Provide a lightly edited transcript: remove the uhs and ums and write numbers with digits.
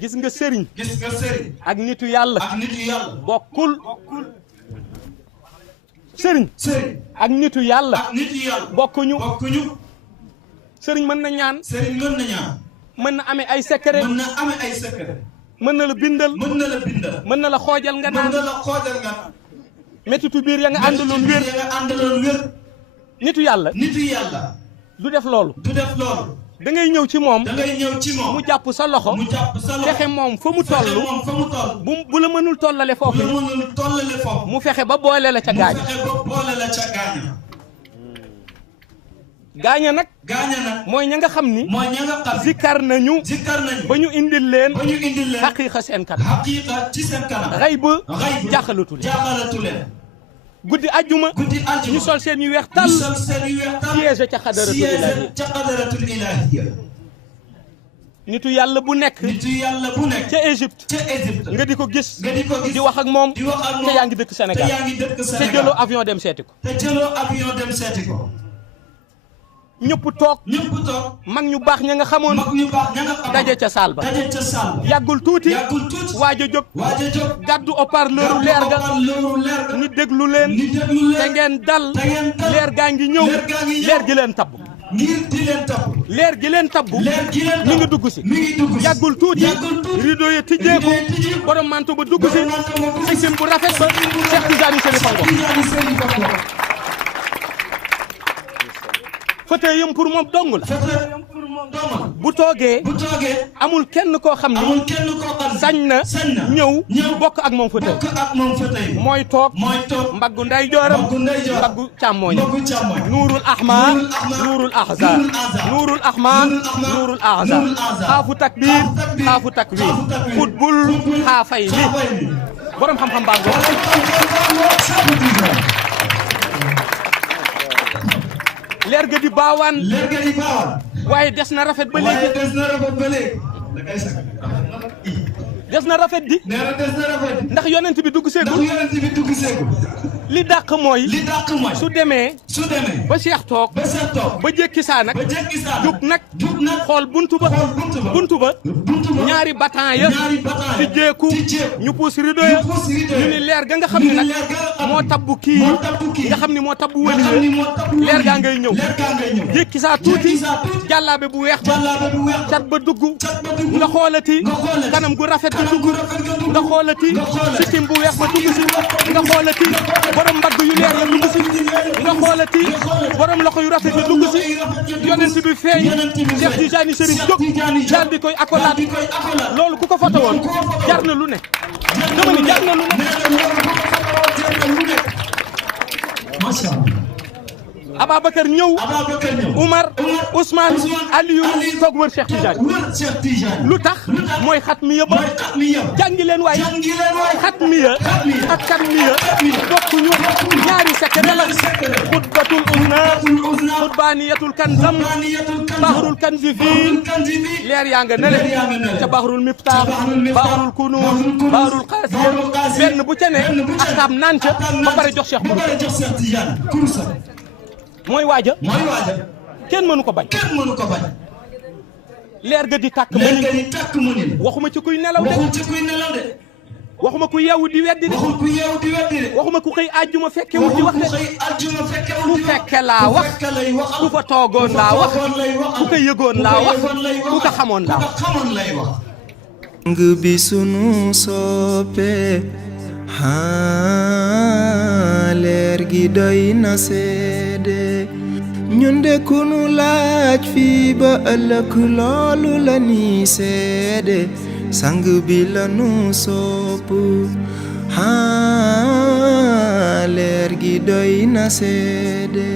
gis nga sëriñ gis nga sëriñ ak nitu yàlla ak nitu yàlla bokkul sëriñ ak nitu yàlla ak nitu yàlla bokkuñu bokkuñu sëriñ mën na ñaan sëriñ mën na ñaan mën na amee ay secret mën na amee ay secret mën na la bindal mën na la bindal mën na la xoojal nga mën naan na la xoojal nga naan méttitu biir ya nga àndaloon wér ya nga àndaloon wér nitu yàlla nitu yàlla du def loolu du def loolu da ngay ñëw ci moom da ngay ñëw ci moom mu jàpp sa loxo mu jàpp sa loxo fexe moom fa mu toll moom fa mu toll bu la mënul tollale foofu bu la mënul tollale foofu mu fexe ba boole la ca gaañ mu fexe ba boole la ca gaaña gaaña nag gaaña nag mooy ña nga xam ni mooy ña nga xam zikkar nañu ba ñu indil leen ba ñu indil leen xaqiiqa seen kanam xaqiiqa ci seen kanam xëy ba jaaxalatu leen jaaxalatu leen guddi ajjuma ñu sol seen yu weex tal sol seen yu weex tal siège ca xadaratul ilaahiya nitu yàlla bu nekk ca Égypte nga di ko gis di wax ak moom te yaa ngi dëkk Sénégal te jëloo avion dem seeti ko ñëpp toog mag ñu baax ña nga xamoon daje ca saal ba yàggul tuuti waaj a jóg gàddu haut-parleur leer ga ñu déglu leen te ngeen dal leer gaa ngi ñëw leer gi leen tabb leer gi leen tabbu mi ngi dugg si yàggul tuuti rideau yi tijjeeku borom manto ba dugg si sikkim bu rafet ba Cheikh Tidiane Chérif Fango fauteuil yëm pour moom dong la bu toogee amul kenn koo xam ne sañ na ñëw bokk ak moom fauteuil mooy toog mbaggu ndeyjooram mbaggu càmmooñam nuurul ahmar nuurul ahzar nuurul ahmar nuurul ahzar xaafu takbir xaafu takwir xutbul xaafay li borom xam-xam baa ngo leer ga di baawaan waaye des na rafet ba léegi des na rafet di ndax yonent bi dugg seegul li dàq mooy su demee ba Cheikh toog ba jékki saa nag jug nag xool buntu ba ñaari batan ya ci jéeku ñu puus rido ya ñu ni leer ga nga xam ne nag moo tabbu kii nga xam ni moo tabbu wëli leer gaa ngay ñëw jékki saa tuuti jàllaabe bu weex ba cat ba dugg nga xoolati kanam gu rafet ba dugg nga xoolati sikkim bu weex ba dugg si nga xoolati borom mbagg yu leer ya dugg si nga xoolati borom loxo yu rafet ya dugg si yonent bi feeñ Cheikh Tidiane Chérif jóg daal di koy accolade loolu ku ko foto woon jar na lu ne dama ni jar na lu ne macha Allah Ababacar ñëw Umar Ousmane Aliou toog wër Cheikh Tidiane lu tax mooy xatmiya ba jàngi leen waaye xatmiya ak xatmiya bokkuñu ñaari secret la xutbatul uzna xutbaaniyatul kanzam bahrul kanzi fii leer yaa nga nele ca bahrul miftaax bahrul kunuuz bahrul qaasiya benn bu ca ne ak taam naan ca ba pare jox Cheikh kurus mooy waaja kenn mënu ko bañ leer ga di tàkk mu ni waxuma ci kuy nelaw de waxuma ku yeewu di weddi de waxuma ku xëy àjjuma fekke wu di wax de ku fekke laa wax ku fa toogoon laa wax ku ko yëgoon laa wax ku ko xamoon laa wax ngi bi sunu soppe leer gi doy na seede ñun de ku nu laaj fii ba ëllëg loolu la ni seede sang bi la nu sopp leer gi doy na seede